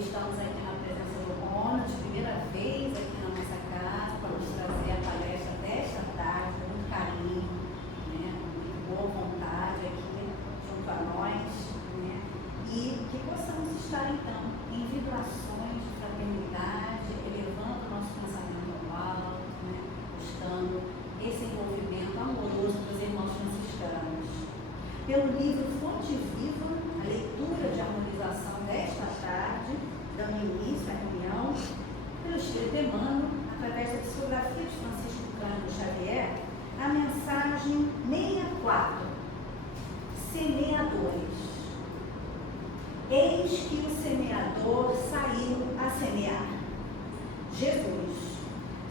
estamos aqui na presença do Ronald, de primeira vez aqui na nossa casa, para nos trazer a palestra desta tarde, com muito carinho, né, com muito boa vontade aqui junto a nós, né, e que possamos estar então em vibrações de fraternidade, elevando o nosso pensamento ao alto, né, buscando esse envolvimento amoroso dos irmãos franciscanos. Pelo livro Fonte Viva, a leitura de harmonização desta tarde, dando início à reunião, pelo Espírito Emmanuel, através da psicografia de Francisco Cândido Xavier, a mensagem 64, Semeadores. Eis que o semeador saiu a semear. Jesus.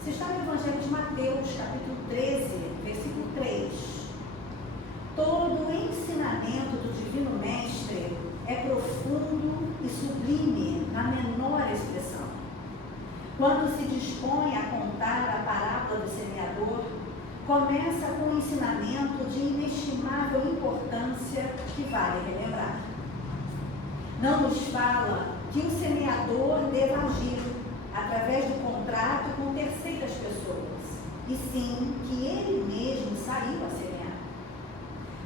Se está no Evangelho de Mateus, capítulo 13, versículo 3. Todo o ensinamento do Divino Mestre é profundo e sublime na menor expressão. Quando se dispõe a contar a parábola do semeador, começa com um ensinamento de inestimável importância que vale relembrar. Não nos fala que o semeador deva agir através do contrato com terceiras pessoas, e sim que ele mesmo saiu a semear.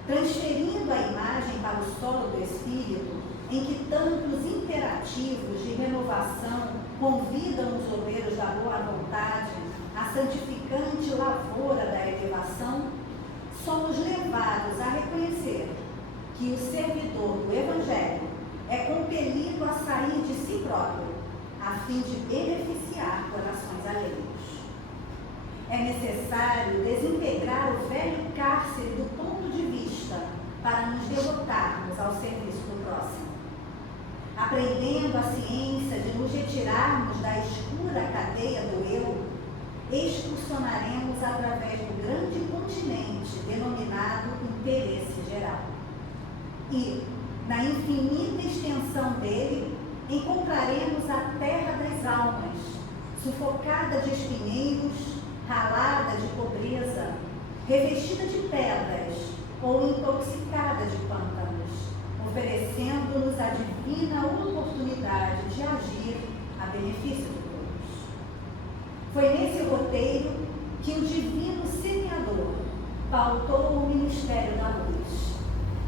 Transferindo a imagem para o solo do Espírito, em que tantos imperativos de renovação convidam os obreiros da boa vontade à santificante lavoura da elevação, somos levados a reconhecer que o servidor do Evangelho é compelido a sair de si próprio, a fim de beneficiar corações alheios. É necessário desintegrar o velho cárcere do ponto de vista para nos devotarmos ao serviço do próximo. Aprendendo a ciência de nos retirarmos da escura cadeia do eu, excursionaremos através do grande continente denominado interesse geral. E, na infinita extensão dele, encontraremos a terra das almas, sufocada de espinheiros, ralada de pobreza, revestida de pedras ou intoxicada de pântanos, oferecendo-nos a divina oportunidade de agir a benefício de todos. Foi nesse roteiro que o divino semeador pautou o ministério da luz,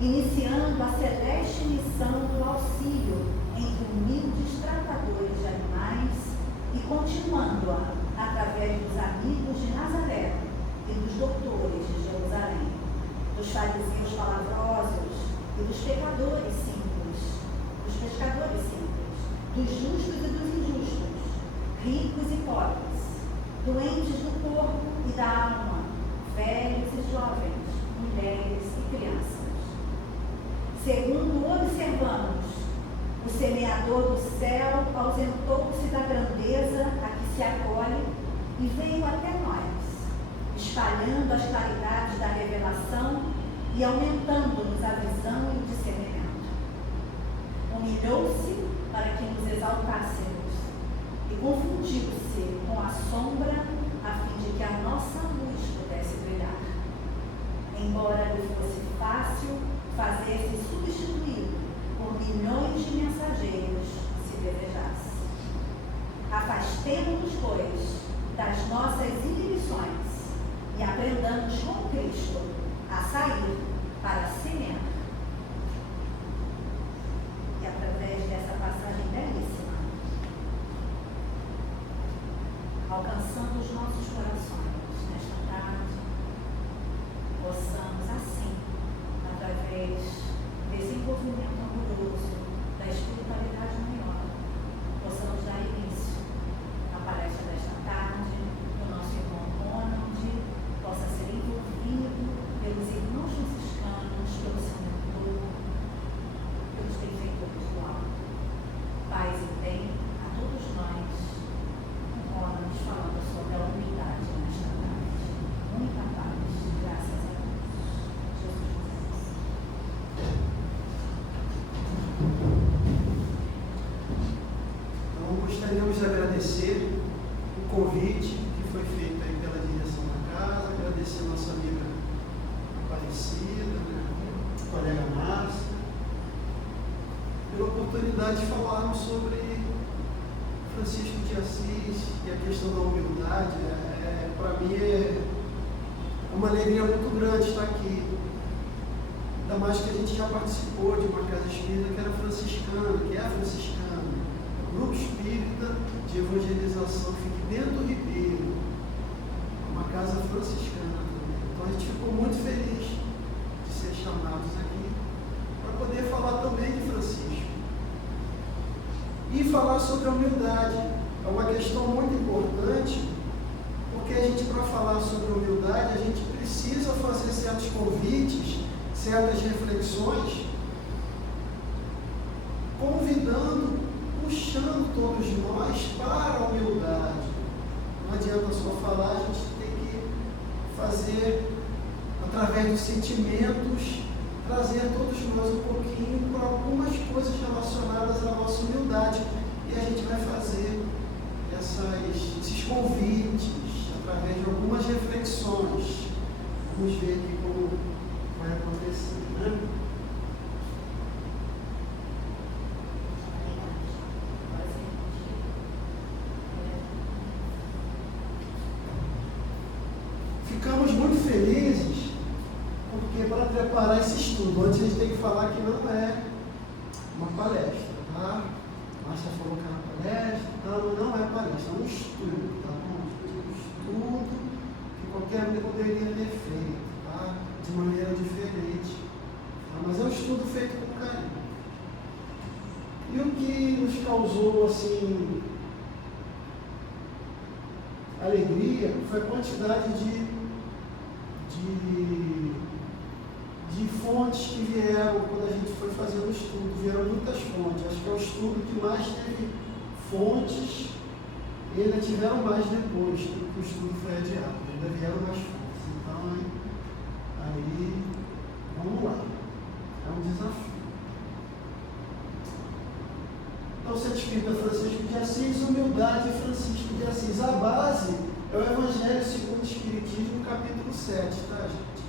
iniciando a celeste missão do auxílio entre humildes tratadores de animais e continuando-a através dos amigos de Nazaré e dos doutores de Jerusalém, dos fariseus palavrosos e dos pecadores simples, dos pescadores simples, dos justos e dos injustos, ricos e pobres, doentes do corpo e da alma, velhos e jovens, mulheres e crianças. Segundo observamos, o semeador do céu ausentou-se da grandeza a que se acolhe e veio até nós, espalhando as claridades da revelação e aumentando-nos a visão e o discernimento. Humilhou-se para que nos exaltássemos e confundiu-se com a sombra a fim de que a nossa luz pudesse brilhar. Embora lhe fosse fácil fazer-se substituído por milhões de mensageiros, se desejasse. Afastemo-nos, pois, das nossas inibições e aprendamos com Cristo a sair para semear. E através dessa passagem belíssima, alcançando os nossos corações nesta tarde, possamos assim, através desse envolvimento amoroso da espiritualidade maior, possamos dar início à palestra desta tarde, do nosso irmão Ronald, possa ser envolvido pelos irmãos franciscanos, pelo seu mentor, pelos benfeitores do alto. Paz e bem a todos nós, com Ronald falando sobre a humildade nesta tarde. Muita paz, graças a Deus. Então, gostaríamos de agradecer o convite que foi feito aí pela direção da casa, agradecer a nossa amiga Aparecida, a colega Márcia, pela oportunidade de falarmos sobre Francisco de Assis e a questão da humildade, para mim é uma alegria muito grande estar aqui. Ainda mais que a gente já participou de uma casa espírita que era franciscana, que é franciscana. O Grupo Espírita de Evangelização fica dentro do Ribeiro, uma casa franciscana também. Então a gente ficou muito feliz de ser chamados aqui para poder falar também de Francisco. E falar sobre a humildade é uma questão muito importante, porque a gente, para falar sobre a humildade, a gente precisa fazer certos convites, certas reflexões, convidando, puxando todos nós para a humildade. Não adianta só falar, a gente tem que fazer, através dos sentimentos, trazer a todos nós um pouquinho para algumas coisas relacionadas à nossa humildade. E a gente vai fazer esses convites através de algumas reflexões. Vamos ver aqui como vai acontecer, né? Ficamos muito felizes porque, para preparar esse estudo, antes a gente tem que falar que não é uma palestra, tá? A Márcia falou que era uma palestra, não é palestra, é um estudo, tá bom? Um estudo que qualquer um poderia ter feito, tá? De maneira diferente, tá? Mas é um estudo feito com carinho. E o que nos causou, assim, alegria foi a quantidade de fontes que vieram quando a gente foi fazendo o estudo. Vieram muitas fontes. Acho que é o estudo que mais teve fontes e ainda tiveram mais depois que o estudo foi adiado. Ainda vieram mais fontes. Então, aí vamos lá. É um desafio. Então, Centro Espírita Francisco de Assis, humildade Francisco de Assis. A base é o Evangelho segundo o Espiritismo, capítulo 7, tá, gente?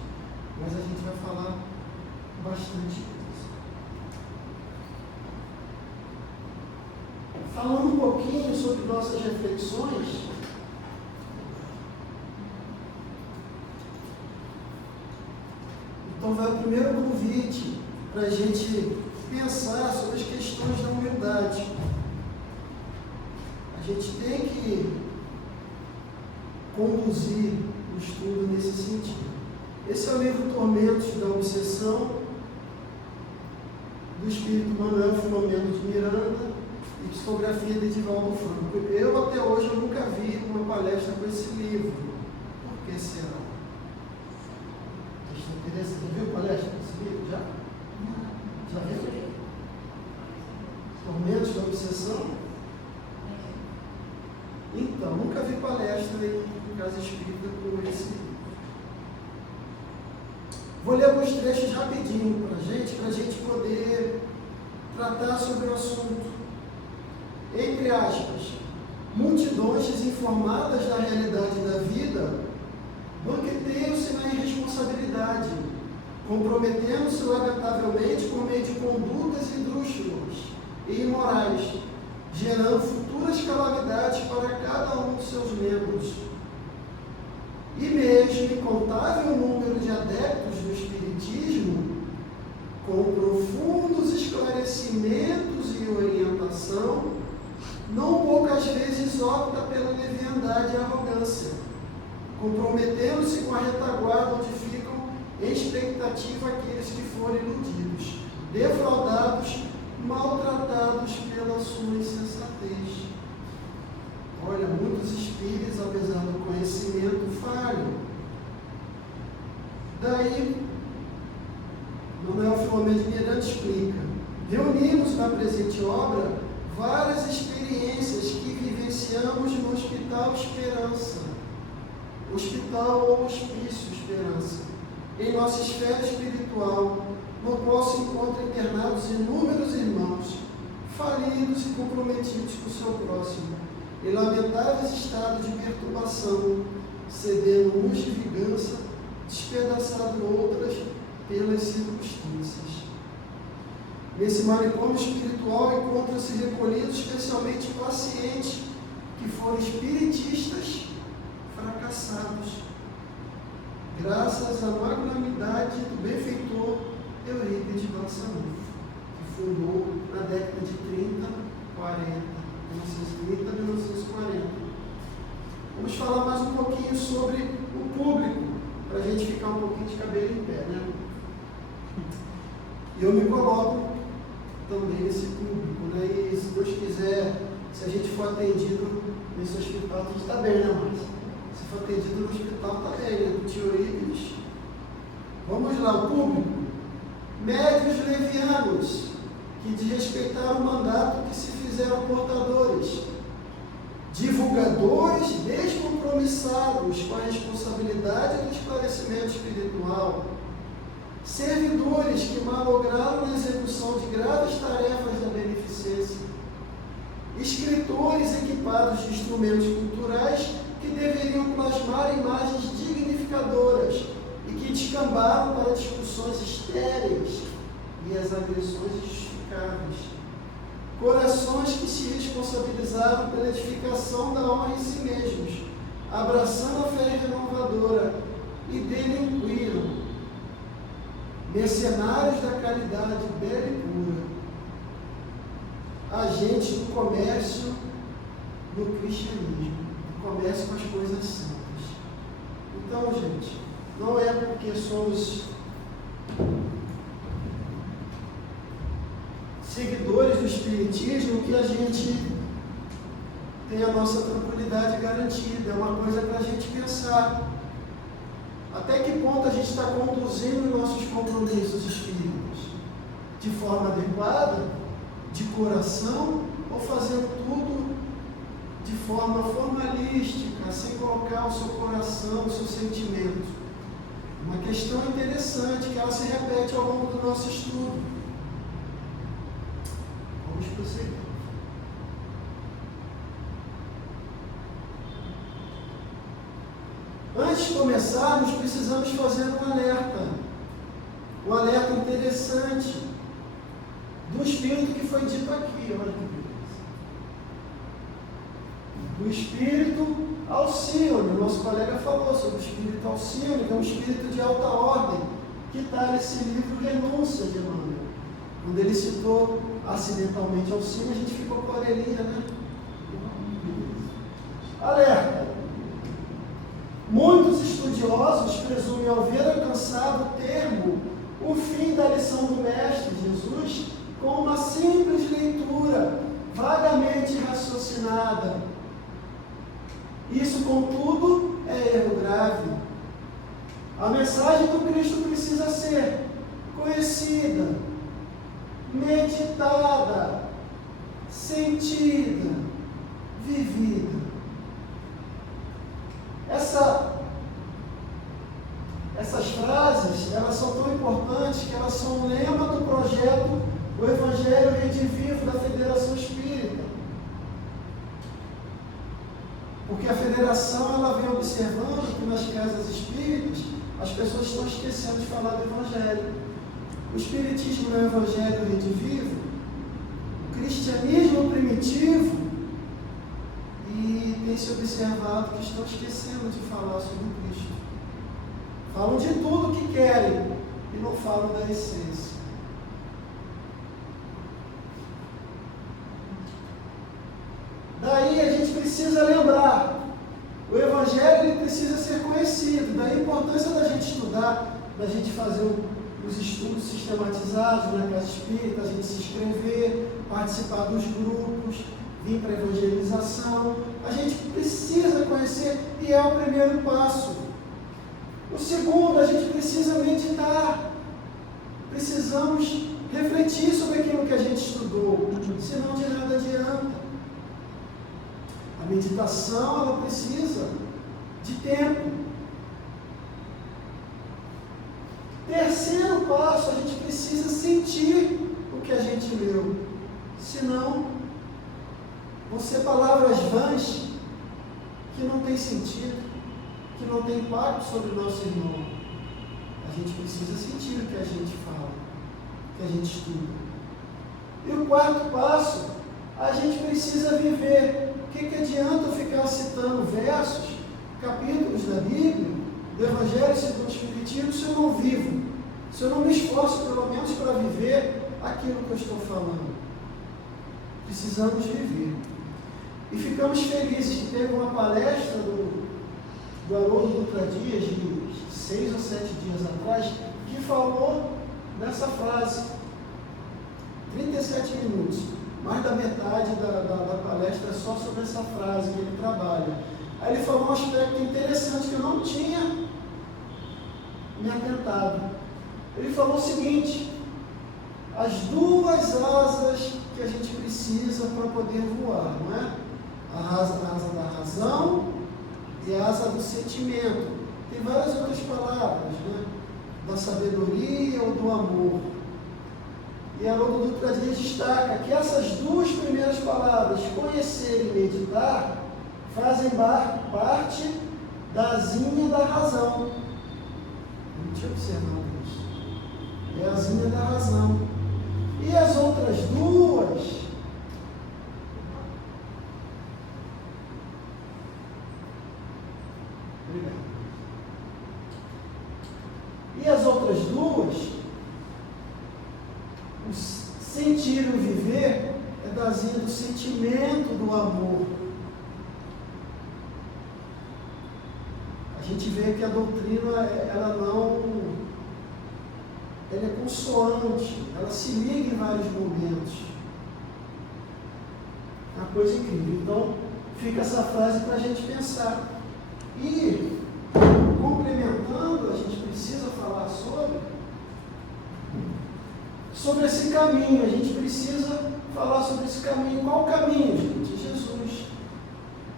Mas a gente vai falar bastante disso. Falando um pouquinho sobre nossas reflexões, então vai o primeiro convite para a gente pensar sobre as questões da humildade. A gente tem que conduzir o estudo nesse sentido. Esse é o livro Tormentos da Obsessão, do Espírito Manuel Filomeno de Miranda, e psicografia de Edivaldo Franco. Eu, até hoje, eu nunca vi uma palestra com esse livro. Por que será? Você viu palestra com esse livro? Já? Já viu? Tormentos da Obsessão? Então, nunca vi palestra em casa espírita com esse livro. Vou ler alguns trechos rapidinho para a gente poder tratar sobre o assunto. Entre aspas, multidões desinformadas da realidade da vida banqueteiam-se na irresponsabilidade, comprometendo-se lamentavelmente por meio de condutas esdrúxulas e imorais, gerando futuras calamidades para cada um dos seus membros. E mesmo incontável número de adeptos do Espiritismo, com profundos esclarecimentos e orientação, não poucas vezes opta pela leviandade e arrogância, comprometendo-se com a retaguarda onde ficam em expectativa aqueles que forem iludidos, defraudados, maltratados pela sua insensatez. Olha, muitos espíritos, apesar do conhecimento, falham. Daí, Manuel Filomeno de Miranda explica: reunimos na presente obra várias experiências que vivenciamos no Hospital Esperança, Hospital ou Hospício Esperança, em nossa esfera espiritual, no qual se encontram internados inúmeros irmãos, falidos e comprometidos com o seu próximo, em lamentáveis estados de perturbação, cedendo uns de vingança, despedaçando outras pelas circunstâncias. Nesse manicômio espiritual encontram-se recolhidos especialmente pacientes que foram espiritistas fracassados, graças à magnanimidade do benfeitor Eurípides Barçanufo, que fundou na década de 30, 40, 1930 a 1940. Vamos falar mais um pouquinho sobre o público, para a gente ficar um pouquinho de cabelo em pé, né? E eu me coloco também nesse público, né? E se Deus quiser, se a gente for atendido nesse hospital, a gente está bem, né, Márcia? Se for atendido no hospital, está bem, né? Do tio Eurípides. Vamos lá, o público. Médios levianos, que desrespeitaram o mandato que se fizeram portadores. Divulgadores descompromissados com a responsabilidade do esclarecimento espiritual. Servidores que malograram na execução de graves tarefas da beneficência. Escritores equipados de instrumentos culturais que deveriam plasmar imagens dignificadoras e que descambaram para discussões estéreis e as agressões injustificáveis. Corações que se responsabilizaram pela edificação da honra em si mesmos, abraçando a fé renovadora e delinquiram. Mercenários da caridade bela e pura, agentes do comércio no cristianismo, do comércio com as coisas santas. Então, gente, não é porque somos seguidores do Espiritismo que a gente tem a nossa tranquilidade garantida. É uma coisa para a gente pensar. Até que ponto a gente está conduzindo nossos compromissos espíritas? De forma adequada? De coração? Ou fazendo tudo de forma formalística, sem colocar o seu coração, o seu sentimento? Uma questão interessante, que ela se repete ao longo do nosso estudo. Vamos prosseguir. Antes de começarmos, precisamos fazer um alerta. Um alerta interessante do espírito que foi dito aqui. Olha que beleza. Do espírito Alcione. Nosso colega falou sobre o espírito Alcione, que é um espírito de alta ordem, que está nesse livro Renúncia de Emmanuel. Quando ele citou acidentalmente Alcione, a gente ficou com a orelhinha, né? Alerta! Muitos estudiosos presumem, ao ver alcançado o termo, o fim da lição do Mestre Jesus, com uma simples leitura, vagamente raciocinada. Isso, contudo, é erro grave. A mensagem do Cristo precisa ser conhecida, meditada, sentida, vivida. Essas frases, elas são tão importantes que elas são o lema do projeto O Evangelho Redivivo da Federação Espírita. Porque a Federação, ela vem observando que nas casas espíritas as pessoas estão esquecendo de falar do Evangelho. O Espiritismo não é o Evangelho Redivivo, o cristianismo primitivo, e tem se observado que estão esquecendo de falar sobre o Cristo. Falam de tudo que querem e não falam da essência. Daí a gente precisa lembrar, o Evangelho ele precisa ser conhecido, daí a importância da gente estudar, da gente fazer os estudos sistematizados na casa espírita, a gente se inscrever, participar dos grupos, vir para a evangelização. A gente precisa conhecer e é o primeiro passo. O segundo, a gente precisa meditar. Precisamos refletir sobre aquilo que a gente estudou, senão de nada adianta. A meditação, ela precisa de tempo. Terceiro passo, a gente precisa sentir o que a gente leu. Senão, vão ser palavras vãs que não têm sentido, que não têm impacto sobre o nosso irmão. A gente precisa sentir o que a gente fala, o que a gente estuda. E o quarto passo, a gente precisa viver. O que adianta eu ficar citando versos, capítulos da Bíblia, do Evangelho segundo o Espiritismo, se eu não vivo? Se eu não me esforço, pelo menos, para viver aquilo que eu estou falando? Precisamos viver. E ficamos felizes que teve uma palestra do Haroldo Dutra Dias, de 6 ou 7 dias atrás, que falou nessa frase. 37 minutos. Mais da metade da palestra é só sobre essa frase que ele trabalha. Aí ele falou um aspecto interessante que eu não tinha me atentado. Ele falou o seguinte: as duas asas que a gente precisa para poder voar, não é? A asa da razão e a asa do sentimento. Tem várias outras palavras, né? Da sabedoria ou do amor. E Haroldo Dutra Dias destaca que essas duas primeiras palavras, conhecer e meditar, fazem parte da asinha da razão. Eu não tinha observado isso. É a asinha da razão. E as outras duas, o sentir e o viver é da asinha do sentimento do amor. A gente vê que a doutrina, ela é consoante, ela se liga em vários momentos. É uma coisa incrível. Então, fica essa frase para a gente pensar. E, complementando, a gente precisa falar sobre esse caminho. A gente precisa falar sobre esse caminho. Qual o caminho, gente? Jesus.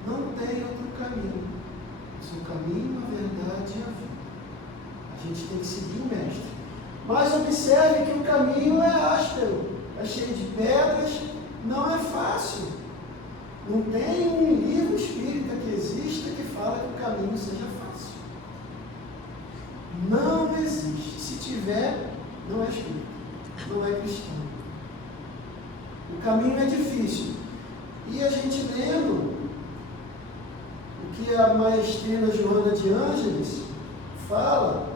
Não tem outro caminho. O caminho, a verdade e a vida. A gente tem que seguir o Mestre. Mas observe que o caminho é áspero, é cheio de pedras, não é fácil. Não tem um livro espírita que exista que fala que o caminho seja fácil. Não existe. Se tiver, não é espírita, não é cristão. O caminho é difícil. E a gente lendo o que a maestrina Joana de Ângeles fala,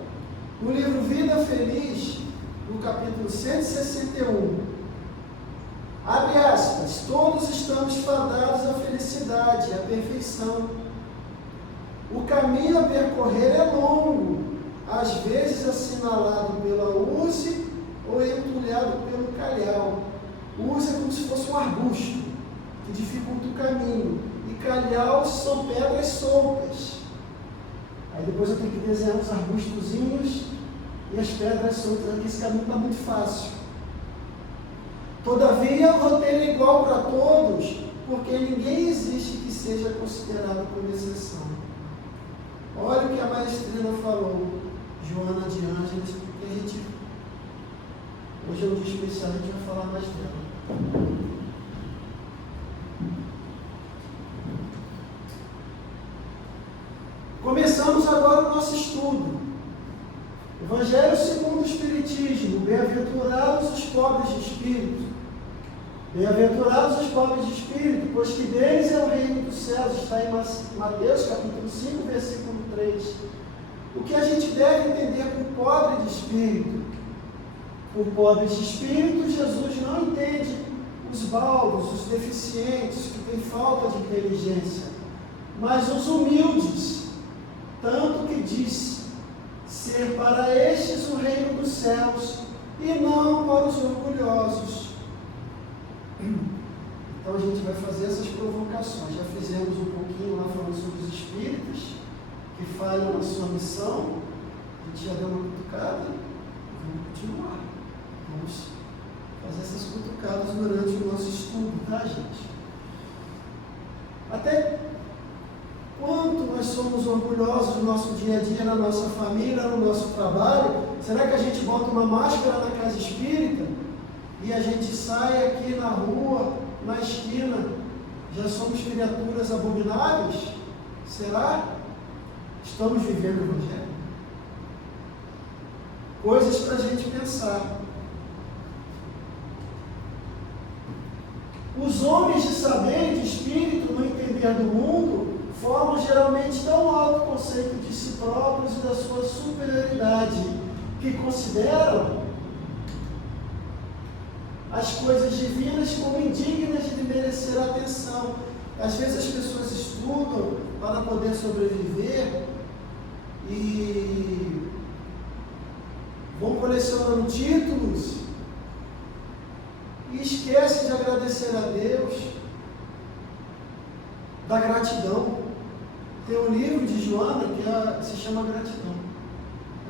no livro Vida Feliz, no capítulo 161, abre aspas, todos estamos fadados à felicidade, à perfeição. O caminho a percorrer é longo, às vezes assinalado pela urze ou entulhado pelo calhau. Urze é como se fosse um arbusto, que dificulta o caminho, e calhau são pedras soltas. Aí depois eu tenho que desenhar uns arbustozinhos e as pedras soltas, aqui esse caminho está muito fácil. Todavia, o roteiro é igual para todos, porque ninguém existe que seja considerado por exceção. Olha o que a maestrina falou, Joana de Ângeles, porque a gente, hoje é um dia especial, a gente vai falar mais dela. Começamos agora o nosso estudo. Evangelho segundo o Espiritismo. Bem-aventurados os pobres de espírito. Bem-aventurados os pobres de espírito, pois que deles é o reino dos céus. Está em Mateus capítulo 5, versículo 3. O que a gente deve entender por pobre de espírito? Por pobres de espírito, Jesus não entende os baldos, os deficientes, que têm falta de inteligência, mas os humildes. Tanto que diz ser para estes o reino dos céus e não para os orgulhosos. Então a gente vai fazer essas provocações. Já fizemos um pouquinho lá falando sobre os espíritas que falham na sua missão. A gente já deu uma cutucada. Vamos continuar. Vamos fazer essas cutucadas durante o nosso estudo, tá, gente? Até quanto nós somos orgulhosos no nosso dia a dia, na nossa família, no nosso trabalho? Será que a gente bota uma máscara na casa espírita e a gente sai aqui na rua, na esquina, já somos criaturas abomináveis? Será? Estamos vivendo o Evangelho? Coisas para a gente pensar. Os homens de saber e de espírito no entender do mundo formam geralmente tão alto conceito de si próprios e da sua superioridade, que consideram as coisas divinas como indignas de merecer atenção. Às vezes as pessoas estudam para poder sobreviver e vão colecionando títulos e esquecem de agradecer a Deus, da gratidão. Tem um livro de Joana que se chama Gratidão.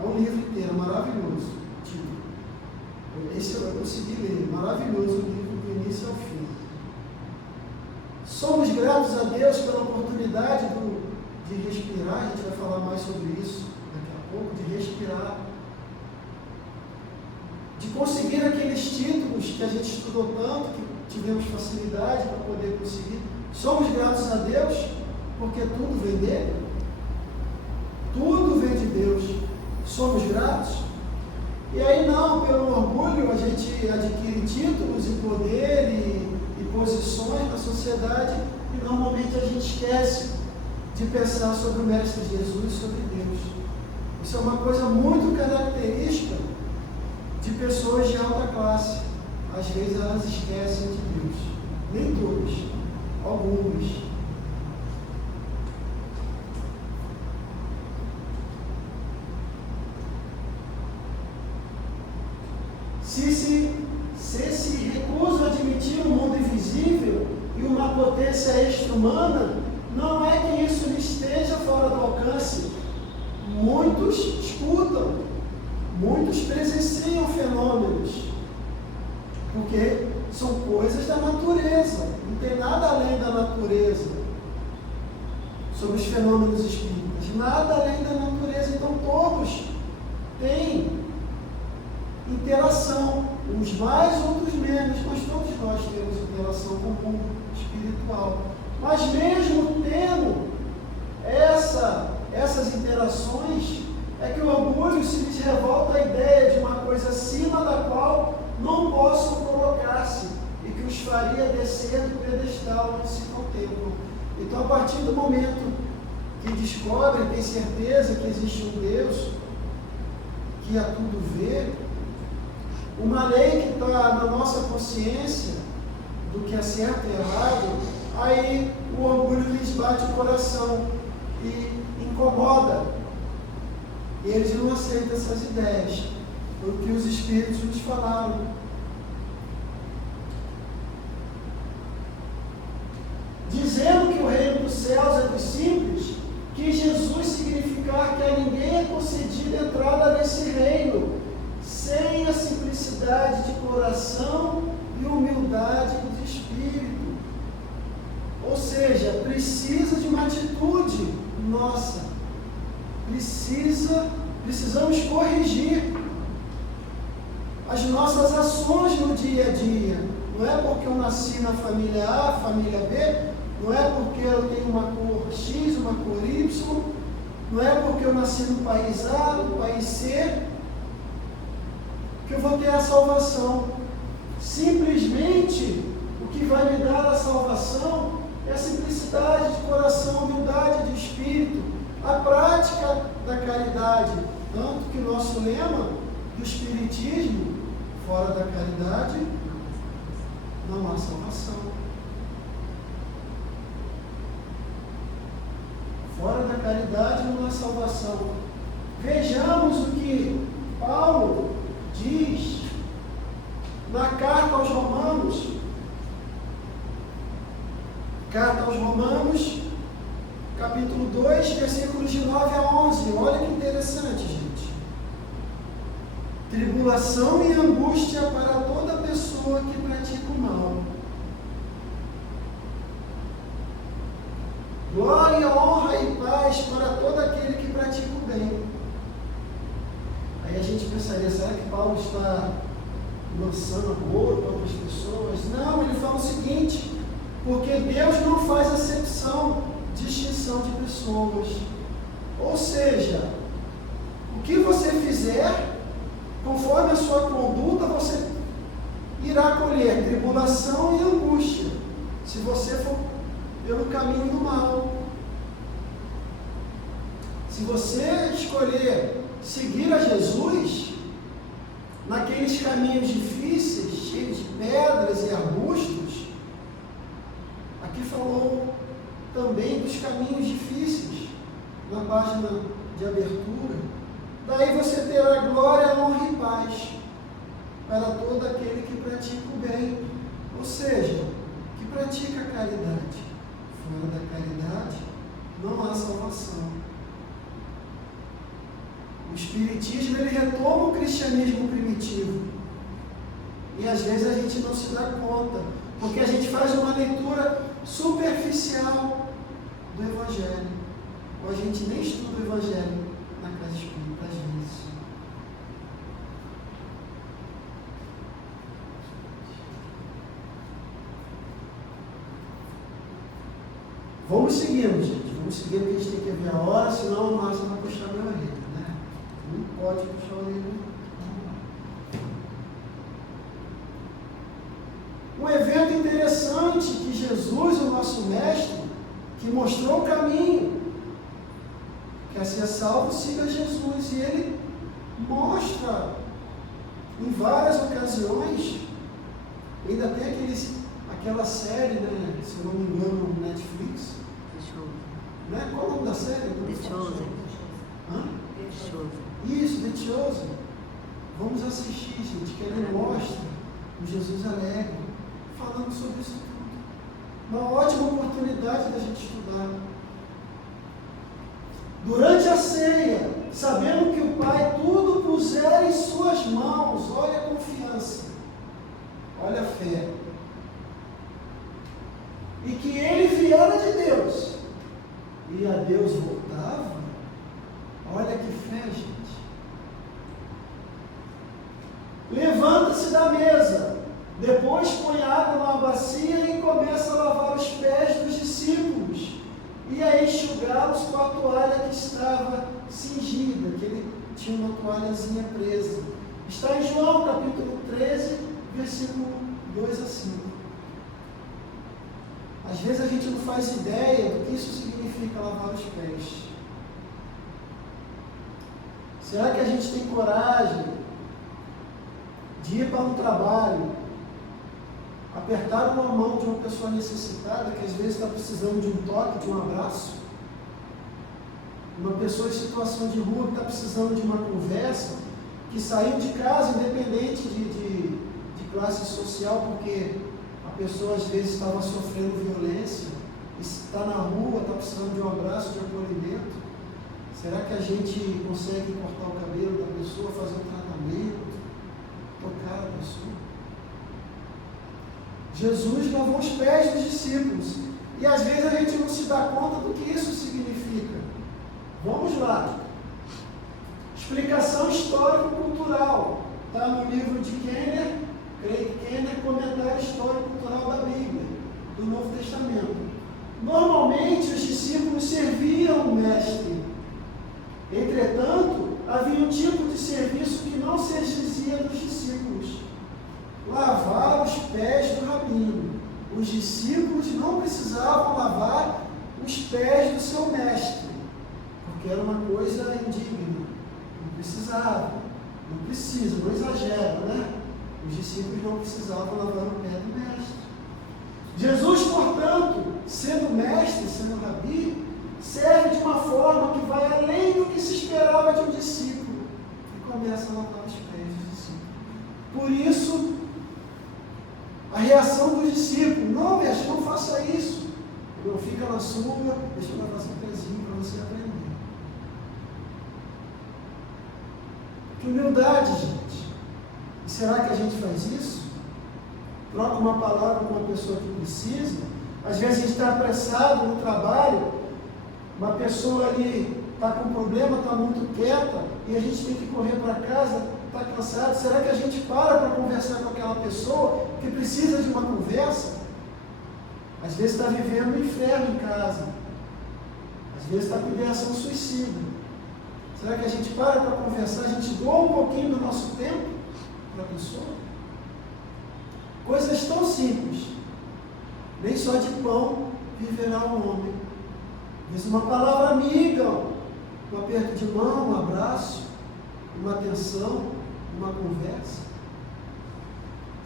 É um livro inteiro, maravilhoso. Esse eu consegui ler, maravilhoso o livro do início ao fim. Somos gratos a Deus pela oportunidade de respirar, a gente vai falar mais sobre isso daqui a pouco, de respirar, de conseguir aqueles títulos que a gente estudou tanto, que tivemos facilidade para poder conseguir. Somos gratos a Deus porque tudo vem dele, tudo vem de Deus. Somos gratos. E aí não, pelo orgulho, a gente adquire títulos e poder e posições na sociedade e normalmente a gente esquece de pensar sobre o Mestre Jesus e sobre Deus. Isso é uma coisa muito característica de pessoas de alta classe. Às vezes elas esquecem de Deus. Nem todas, algumas. Se recusam a admitir um mundo invisível e uma potência extra-humana, não é que isso lhe esteja fora do alcance. Muitos escutam, muitos presenciam fenômenos, porque são coisas da natureza, não tem nada além da natureza sobre os fenômenos espíritas, nada além da natureza. Então todos têm interação, uns mais, outros menos, mas todos nós temos interação com o mundo espiritual. Mas mesmo tendo essas interações, é que o orgulho se lhes revolta a ideia de uma coisa acima da qual não possam colocar-se e que os faria descer do pedestal onde se contemplam. Então, a partir do momento que descobrem, tem certeza que existe um Deus que a tudo vê, uma lei que está na nossa consciência do que é certo e errado, aí o orgulho lhes bate o coração e incomoda. E eles não aceitam essas ideias, foi o que os Espíritos nos falaram. Dizendo que o reino dos céus é dos simples, quis Jesus significar que a ninguém é concedida entrada nesse reino, sem a simplicidade de coração e humildade de espírito. Ou seja, precisa de uma atitude nossa. Precisamos corrigir as nossas ações no dia a dia. Não é porque eu nasci na família A, família B, não é porque eu tenho uma cor X, uma cor Y, não é porque eu nasci no país A, no país C, que eu vou ter a salvação. Simplesmente, o que vai me dar a salvação é a simplicidade de coração, humildade de espírito, a prática da caridade. Tanto que o nosso lema do Espiritismo, fora da caridade, não há salvação. Fora da caridade não há salvação. Vejamos o que Paulo diz na carta aos Romanos. Carta aos Romanos, capítulo 2, versículos de 9 a 11. Olha que interessante, gente. Tribulação e angústia para toda pessoa que pratica o mal. Glória, honra e paz para todo aquele que pratica o bem. Aí a gente pensaria, será que Paulo está lançando amor para outras pessoas? Não, ele fala o seguinte: porque Deus não faz acepção, distinção de pessoas. Ou seja, o que você fizer, conforme a sua conduta, você irá irá colher tribulação e angústia, se você for pelo caminho do mal. Se você escolher seguir a Jesus, naqueles caminhos difíceis, cheios de pedras e arbustos, aqui falou também dos caminhos difíceis, na página de abertura. Daí você terá glória, honra e paz para todo aquele que pratica o bem, ou seja, que pratica a caridade. Fora da caridade não há salvação. O Espiritismo, ele retoma o cristianismo primitivo. E às vezes a gente não se dá conta, porque a gente faz uma leitura superficial do Evangelho. Ou a gente nem estuda o Evangelho na casa espírita, às vezes. Vamos seguindo, gente. Vamos seguindo, porque a gente tem que ver a hora, senão a Márcia vai puxar minha orelha. Não pode puxar a orelha. Um evento interessante que Jesus, o nosso mestre, que mostrou o caminho, quer ser salvo, siga Jesus. E ele mostra em várias ocasiões, ainda tem aquela série, né, se eu não me engano, no Netflix. Né? Qual é o nome da série? The Chosen. Hã? The Chosen. Isso, The Chosen. Vamos assistir, gente, que ele mostra o Jesus alegre, falando sobre isso tudo. Uma ótima oportunidade da gente estudar. Durante a ceia, sabendo que o Pai tudo puser em suas mãos, olha a confiança, olha a fé, e que ele viera de Deus, e a Deus voltava, olha que fé, gente. Levanta-se da mesa, depois põe água numa bacia e começa a lavar os pés dos discípulos e a enxugá-los com a toalha que estava cingida, que ele tinha uma toalhazinha presa. Está em João capítulo 13, versículo 2 a 5. Às vezes a gente não faz ideia do que isso significa lavar os pés. Será que a gente tem coragem de ir para um trabalho, apertar uma mão de uma pessoa necessitada, que às vezes está precisando de um toque, de um abraço? Uma pessoa em situação de rua que está precisando de uma conversa, que saiu de casa, independente de classe social, porque a pessoa às vezes estava sofrendo violência, está na rua, está precisando de um abraço, de acolhimento. Será que a gente consegue cortar o cabelo da pessoa, fazer um tratamento, tocar a pessoa? Jesus lavou os pés dos discípulos. E às vezes a gente não se dá conta do que isso significa. Vamos lá. Explicação histórico-cultural. Está no livro de Kenner, Craig Kenner, Comentário Histórico-Cultural da Bíblia, do Novo Testamento. Normalmente os discípulos serviam o mestre. Entretanto, havia um tipo de serviço que não se exigia dos discípulos: lavar os pés do rabino. Os discípulos não precisavam lavar os pés do seu mestre, porque era uma coisa indigna. Não precisava, não precisa, não exagera, né? Os discípulos não precisavam lavar o pé do mestre. Jesus, portanto, sendo mestre, sendo rabi, serve de uma forma que vai além do que se esperava de um discípulo e começa a lavar os pés dos discípulos. Por isso, a reação dos discípulos: não, mestre, não faça isso. Não, fica na sua, deixa eu lavar seu pezinho para você aprender. Que humildade, gente. E será que a gente faz isso? Troca uma palavra com uma pessoa que precisa. Às vezes a gente está apressado no trabalho, uma pessoa ali está com problema, está muito quieta, e a gente tem que correr para casa, está cansado. Será que a gente para conversar com aquela pessoa que precisa de uma conversa? Às vezes está vivendo um inferno em casa, às vezes está com ideação suicida. Será que a gente para conversar, a gente doa um pouquinho do nosso tempo para a pessoa? Coisas tão simples. Nem só de pão viverá o homem. Mas uma palavra amiga, um aperto de mão, um abraço, uma atenção, uma conversa.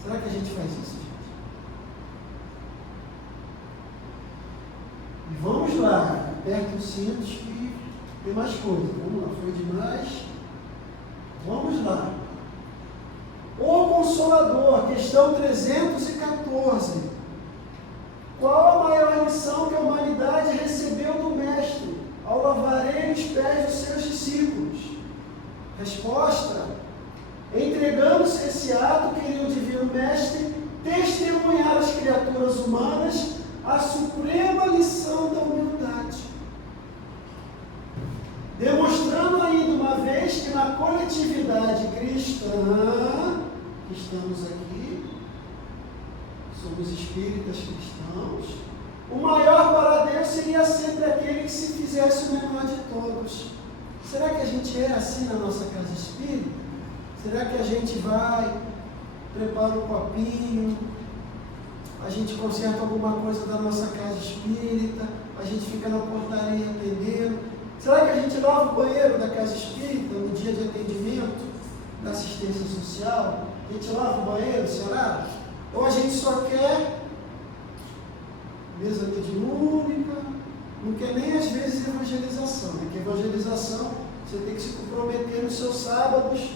Será que a gente faz isso, gente? E vamos lá, aperta os cintos que tem mais coisa. Vamos lá, foi demais. Vamos lá. O Consolador, questão 314. Qual a maior lição que a humanidade recebeu do Mestre ao lavar ele os pés dos seus discípulos? Resposta: entregando-se a esse ato, queria o Divino Mestre testemunhar às criaturas humanas a suprema lição da humildade, demonstrando ainda uma vez que na coletividade cristã, que estamos aqui, somos espíritas cristãos, o maior para Deus seria sempre aquele que se fizesse o menor de todos. Será que a gente é assim na nossa casa espírita? Será que a gente vai, prepara um copinho, a gente conserta alguma coisa da nossa casa espírita, a gente fica na portaria atendendo? Será que a gente lava o banheiro da casa espírita no dia de atendimento da assistência social? A gente lava o banheiro, será? Ou a gente só quer mesa mediúnica, não quer nem às vezes evangelização, porque evangelização você tem que se comprometer nos seus sábados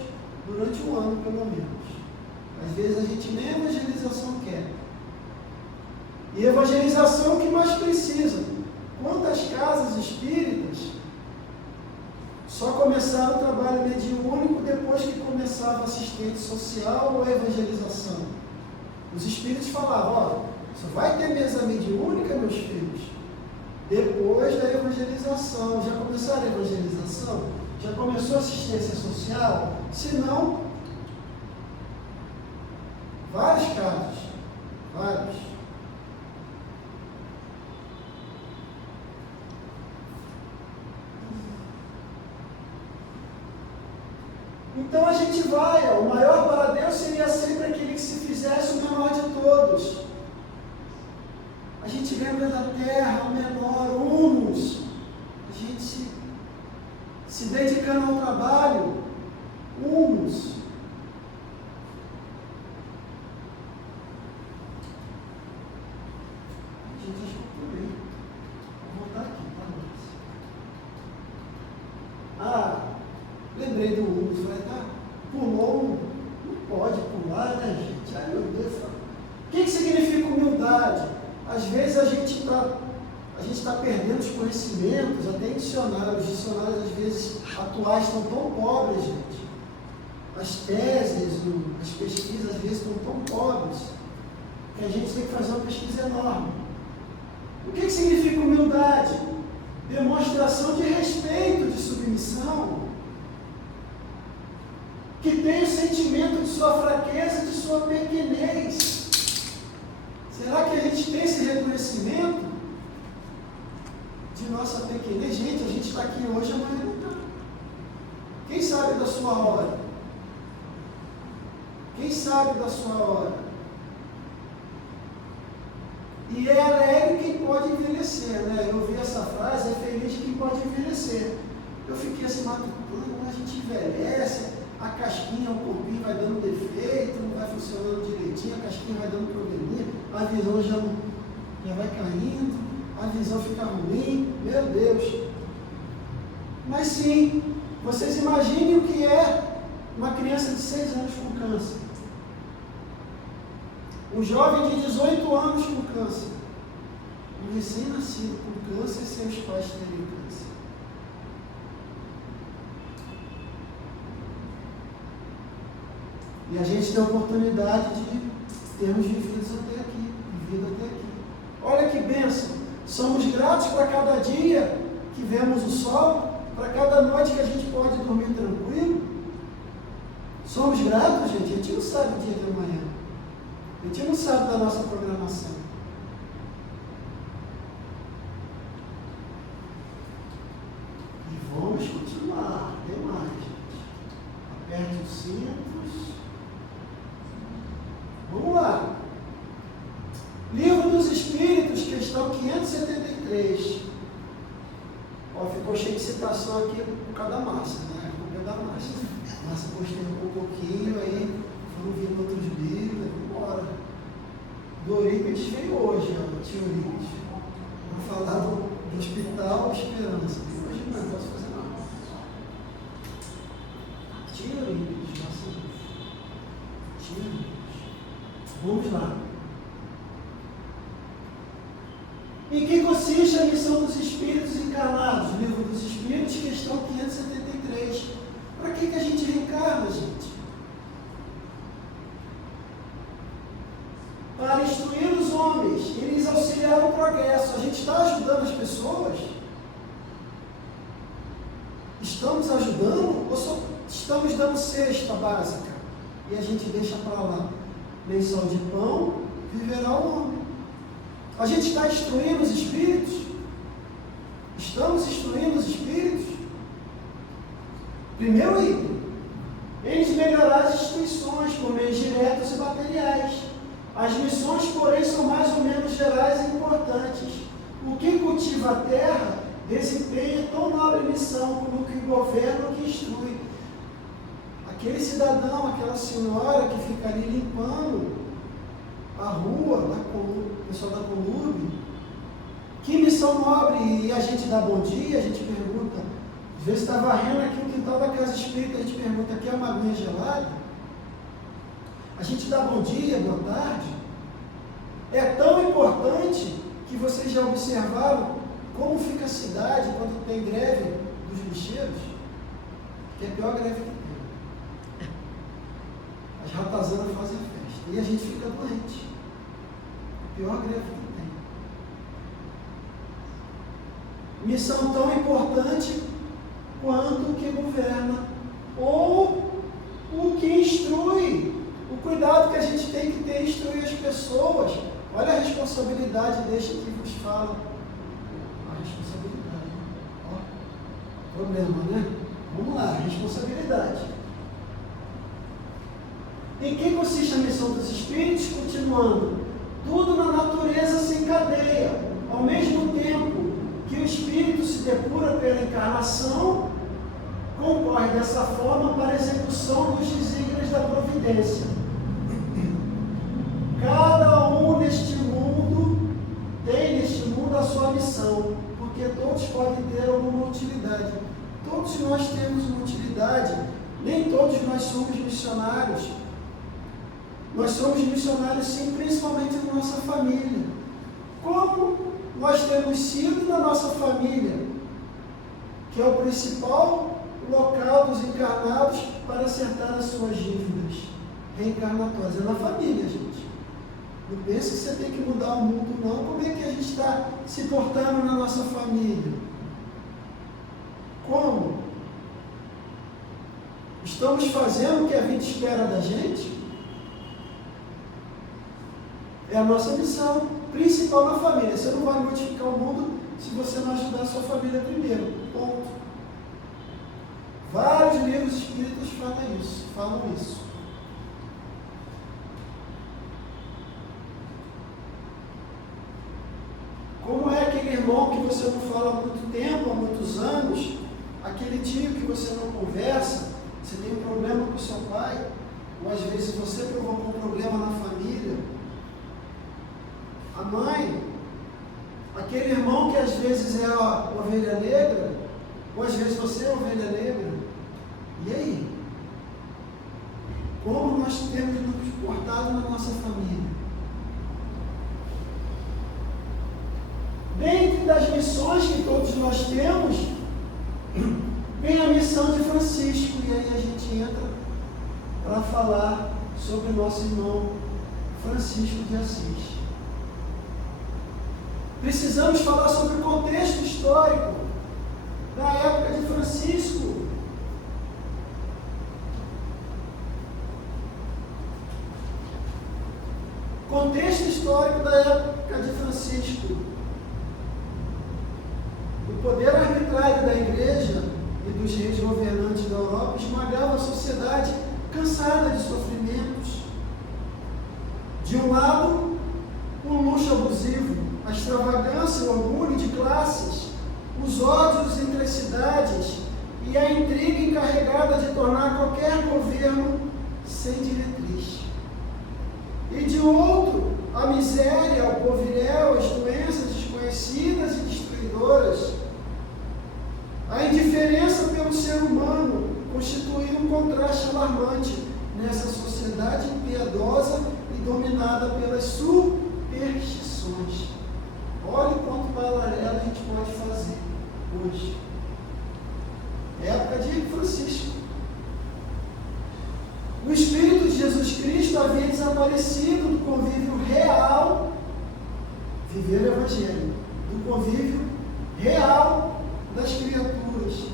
durante um ano, pelo menos. Às vezes a gente nem evangelização quer. E evangelização é o que mais precisa. Quantas casas espíritas só começaram o trabalho mediúnico depois que começava assistente social ou evangelização? Os espíritos falavam: ó, só vai ter mesa mediúnica, meus filhos, depois da evangelização. Já começaram a evangelização? Já começou a assistência social? Se não, vários casos, vários. Então a gente vai, o maior para Deus seria sempre aquele que se fizesse o menor de todos. A gente lembra da terra, o menor, humus. A gente se dedicando ao trabalho, humus. A gente escutou bem. Vou voltar aqui, tá? Lembrei do humus. Falei, tá, pulou, não pode pular, né, gente? Ai, meu Deus. O que significa humildade? Às vezes a gente está perdendo os conhecimentos, até em dicionários. Os dicionários, às vezes, atuais estão tão pobres, gente. As teses, as pesquisas, às vezes, estão tão pobres, que a gente tem que fazer uma pesquisa enorme. O que significa humildade? Demonstração de respeito, de submissão, que tem o sentimento de sua fraqueza, de sua pequenez. Será que a gente tem esse reconhecimento de nossa pequenez? Gente, a gente está aqui hoje, amanhã não está. Quem sabe da sua hora? Quem sabe da sua hora? E é alegre quem pode envelhecer, né? Eu ouvi essa frase, é feliz quem pode envelhecer. Eu fiquei assim, matutando, a gente envelhece, a casquinha, o corpinho vai dando defeito, não vai funcionando direitinho, a casquinha vai dando probleminha, a visão já vai caindo, a visão fica ruim, meu Deus. Mas sim, vocês imaginem o que é uma criança de 6 anos com câncer. Um jovem de 18 anos com câncer. Um recém-nascido com câncer sem os pais terem câncer. E a gente tem a oportunidade de termos vivido até aqui. Olha que bênção! Somos gratos para cada dia que vemos o sol, para cada noite que a gente pode dormir tranquilo. Somos gratos, gente. A gente não sabe o dia de amanhã. A gente não sabe da nossa programação. E vamos continuar. Tem mais, gente. Aperte os cintos. Vamos lá. questão 573. Ó, ficou cheio de citação aqui por causa da Márcia, né? Por causa da Márcia. A Márcia postergou um pouquinho, aí foram vindo outros livros, aí embora. Do Eurípides veio hoje, ó, tio Eurípides. Vou falar do Hospital Esperança. Hoje não posso fazer nada. Tio Eurípides, nossa Deus. Tio Eurípides. Vamos lá. Em que consiste a missão dos espíritos encarnados? Livro dos Espíritos, questão 573. Para que a gente reencarna, gente? Para instruir os homens e lhes auxiliar no progresso. A gente está ajudando as pessoas? Estamos ajudando ou só estamos dando cesta básica? E a gente deixa para lá. Nem só de pão viverá o homem. A gente está instruindo os espíritos? Estamos instruindo os espíritos? Primeiro item, eles melhorar as instituições por meios diretos e materiais. As missões, porém, são mais ou menos gerais e importantes. O que cultiva a terra desempenha tão nobre missão como que governa ou que instrui. Aquele cidadão, aquela senhora que fica ali limpando a rua, o pessoal da Colube, que missão nobre, e a gente dá bom dia, a gente pergunta, às vezes está varrendo aqui o quintal da casa espírita, a gente pergunta, aqui é uma aguinha gelada? A gente dá bom dia, boa tarde. É tão importante que vocês já observaram como fica a cidade quando tem greve dos lixeiros, que é a pior greve que tem. As ratazanas fazem festa e a gente fica doente. Pior greve que tem. Missão tão importante quanto o que governa ou o que instrui. O cuidado que a gente tem que ter em instruir as pessoas. Olha a responsabilidade deste que vos fala. A responsabilidade. Ó, problema, né? Vamos lá, responsabilidade. Em que consiste a missão dos espíritos? Continuando. Tudo na natureza se encadeia. Ao mesmo tempo que o espírito se depura pela encarnação, concorre dessa forma para a execução dos desígnios da providência. Cada um neste mundo tem neste mundo a sua missão, porque todos podem ter alguma utilidade. Todos nós temos uma utilidade, nem todos nós somos missionários. Nós somos missionários, sim, principalmente na nossa família. Como nós temos sido na nossa família, que é o principal local dos encarnados para acertar as suas dívidas reencarnatórias. É na família, gente. Não pense que você tem que mudar o mundo, não. Como é que a gente está se portando na nossa família? Como? Estamos fazendo o que a vida espera da gente? É a nossa missão principal na família. Você não vai modificar o mundo se você não ajudar a sua família primeiro. Ponto. Vários livros espíritas falam isso. Como é aquele irmão que você não fala há muito tempo, há muitos anos, aquele tio que você não conversa, você tem um problema com seu pai, ou às vezes você provocou um problema na família, a mãe, aquele irmão que às vezes é a ovelha negra, ou às vezes você é a ovelha negra. E aí? Como nós temos nos portado na nossa família? Dentre das missões que todos nós temos, vem a missão de Francisco, e aí a gente entra para falar sobre o nosso irmão Francisco de Assis. Precisamos falar sobre o contexto histórico da época de Francisco. Contexto histórico da época de Francisco. O poder arbitrário da Igreja e dos reis governantes da Europa esmagava a sociedade cansada de sofrimentos. De um lado, um luxo abusivo, a extravagância, o orgulho de classes, os ódios entre as cidades e a intriga encarregada de tornar qualquer governo sem diretriz. E de outro, a miséria, o povilhel, as doenças desconhecidas e destruidoras. A indiferença pelo ser humano constitui um contraste alarmante nessa sociedade impiedosa e dominada pelas superstições. Olha quanto paralelo a gente pode fazer hoje. Época de Francisco. O Espírito de Jesus Cristo havia desaparecido do convívio real, viver o Evangelho, do convívio real das criaturas,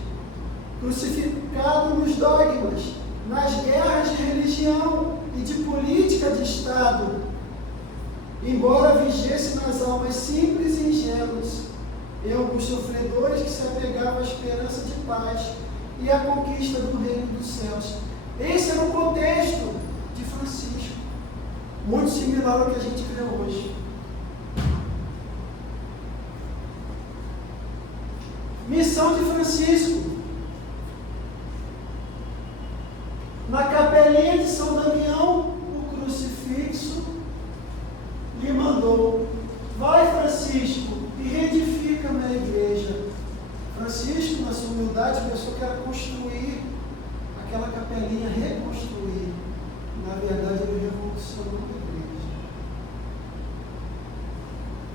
crucificado nos dogmas, nas guerras de religião e de política de Estado, embora vigesse nas almas simples e ingênuas, em alguns sofredores que se apegavam à esperança de paz e à conquista do reino dos céus. Esse era o contexto de Francisco, muito similar ao que a gente vê hoje. Missão de Francisco. Na capelinha de São Damião, o crucifixo lhe mandou: vai, Francisco, e reedifica a minha igreja. Francisco, na sua humildade, pensou que era construir aquela capelinha, reconstruir. Na verdade, ele revolucionou a igreja.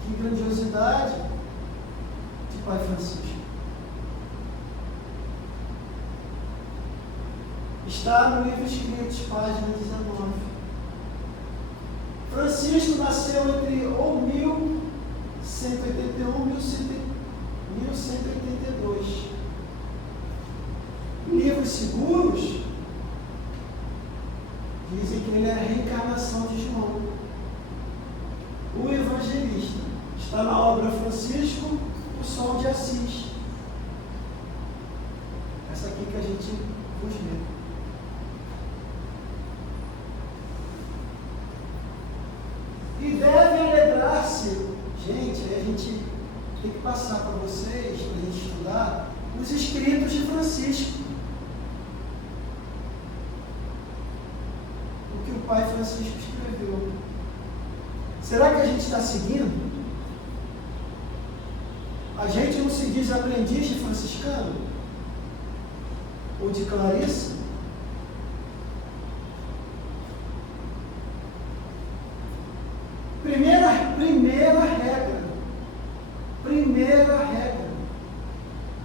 Que grandiosidade de Pai Francisco. Está no livro Escritos, página 19. Francisco nasceu entre 1181 e 1182. Livros seguros dizem que ele é a reencarnação de João, o evangelista. Está na obra Francisco, o Sol de Assis. Essa aqui que a gente vos lê. E deve alegrar-se, gente, aí a gente tem que passar para vocês, para a gente estudar, os escritos de Francisco. O que o pai Francisco escreveu. Será que a gente está seguindo? A gente não se diz aprendiz de franciscano? Ou de Clarissa? Primeira regra.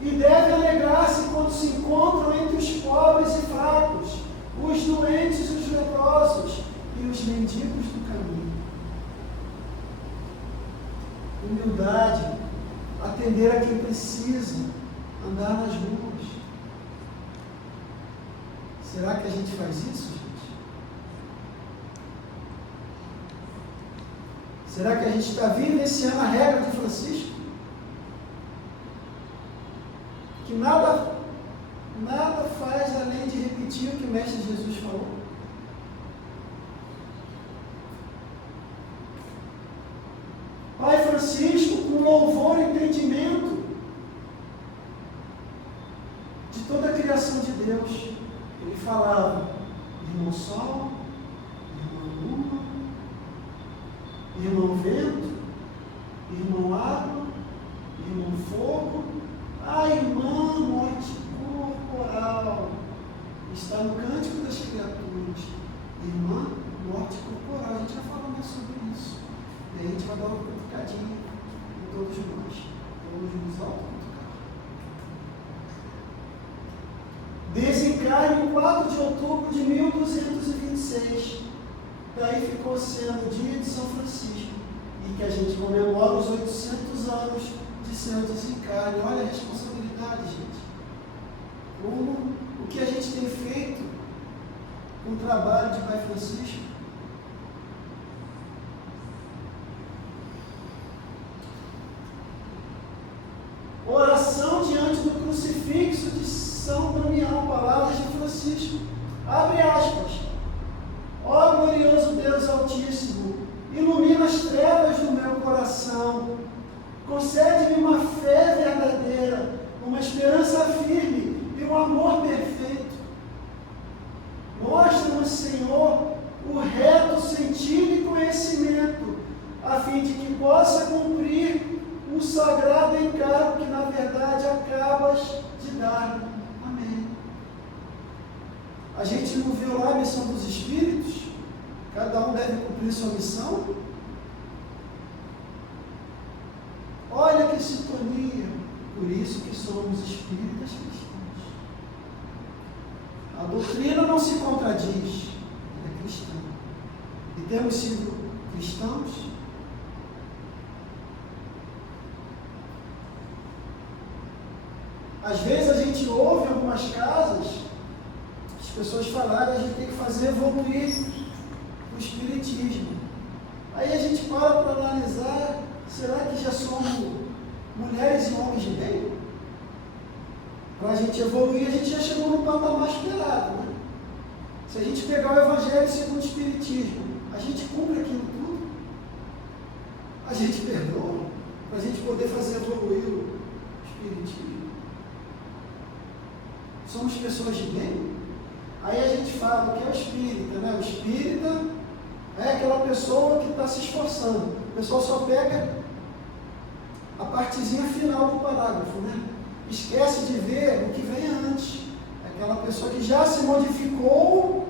E deve alegrar-se quando se encontram entre os pobres e fracos, os doentes e os leprosos e os mendigos do caminho. Humildade, atender a quem precisa, andar nas ruas. Será que a gente faz isso, gente? Será que a gente está vivenciando a regra de Francisco? Que nada faz além de repetir o que o Mestre Jesus falou. Pai Francisco, com louvor e entendimento de toda a criação de Deus, ele falava: irmão sol, irmã lua, irmão vento, irmão água, irmão fogo, a irmã morte corporal. Está no Cântico das Criaturas. Irmã morte corporal. A gente vai falar mais sobre isso. E aí a gente vai dar uma cutucadinha em todos nós. Vamos nos autocutucar. Desencarne em 4 de outubro de 1226. Daí ficou sendo o dia de São Francisco. E que a gente comemora os 800 anos de seu desencarne. Olha a responsabilidade, gente. O que a gente tem feito com o trabalho de Pai Francisco. Oração diante do crucifixo de São Damião, palavras de Francisco. Abre aspas. Ó glorioso Deus Altíssimo, ilumina as trevas do meu coração fim de que possa cumprir o sagrado encargo que, na verdade, acabas de dar. Amém. A gente não viu lá a missão dos Espíritos? Cada um deve cumprir sua missão? Olha que sintonia! Por isso que somos espíritas cristãos. A doutrina não se contradiz, ela é cristã. E temos sido cristãos? Às vezes a gente ouve em algumas casas as pessoas falarem que a gente tem que fazer evoluir o espiritismo. Aí a gente para analisar, será que já somos mulheres e homens de bem? Para a gente evoluir, a gente já chegou no patamar esperado, né? Se a gente pegar o Evangelho segundo o Espiritismo, a gente cumpre aquilo tudo? A gente perdoa para a gente poder fazer evoluir o Espiritismo? Somos pessoas de bem? Aí a gente fala que é o espírita, né? O espírita é aquela pessoa que está se esforçando. O pessoal só pega a partezinha final do parágrafo, né? Esquece de ver o que vem antes. Aquela pessoa que já se modificou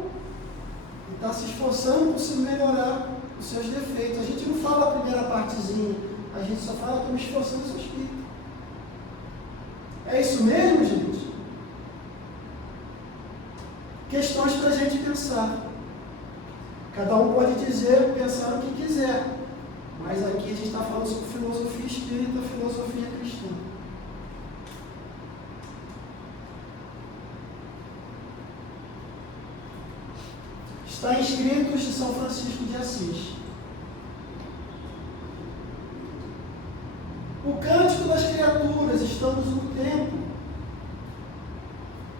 e está se esforçando por se melhorar os seus defeitos. A gente não fala a primeira partezinha, a gente só fala que estou me esforçando o seu espírito. É isso mesmo, gente? Questões para a gente pensar. Cada um pode dizer, pensar o que quiser. Mas aqui a gente está falando sobre filosofia espírita, filosofia cristã. Está em Escritos de São Francisco de Assis. O cântico das criaturas, estamos no tempo.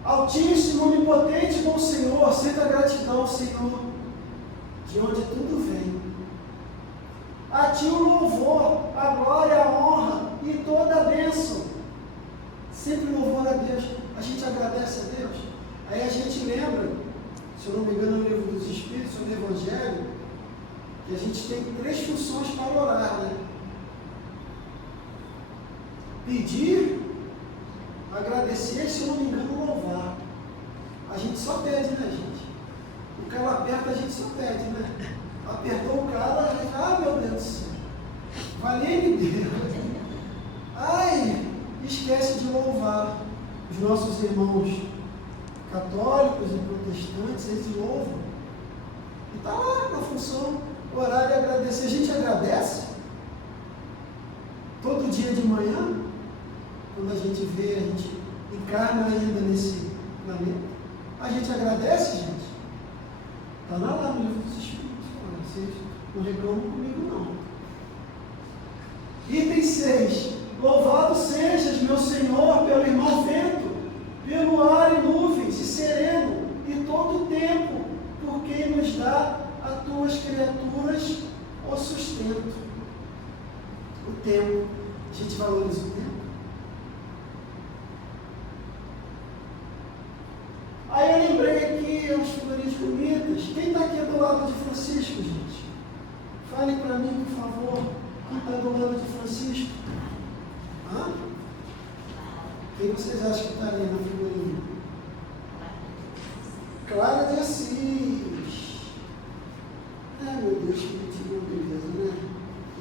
Altíssimo, onipotente, bom Senhor, senta a gratidão ao Senhor, de onde tudo vem. A Ti o louvor, a glória, a honra e toda a bênção. Sempre louvor a Deus. A gente agradece a Deus. Aí a gente lembra, se eu não me engano, no livro dos Espíritos, no Evangelho, que a gente tem 3 funções para orar, né? Pedir, agradecer e, se eu não me engano, louvar. A gente só pede, né, gente? O cara aperta, a gente só pede, né? Apertou o cara, ah, meu Deus do céu, valeu-me Deus. Ai, esquece de louvar. Os nossos irmãos católicos e protestantes, eles louvam. E está lá na função, orar e agradecer. A gente agradece todo dia de manhã, quando a gente vê, a gente encarna ainda nesse planeta. A gente agradece, gente. Está lá no livro dos Espíritos. Vocês não reclamam comigo, não. Item 6. Louvado sejas, meu Senhor, pelo irmão vento, pelo ar e nuvens, e sereno, e todo o tempo, por quem nos dá a tuas criaturas o sustento. O tempo. A gente valoriza o tempo. Aí eu lembrei aqui as flores bonitas. Quem está aqui do lado de Francisco, gente? Fale para mim, por favor. Quem está do lado de Francisco? Hã? Quem vocês acham que está ali na figurinha? Clara de Assis. Ai, meu Deus, que mentira, beleza, né?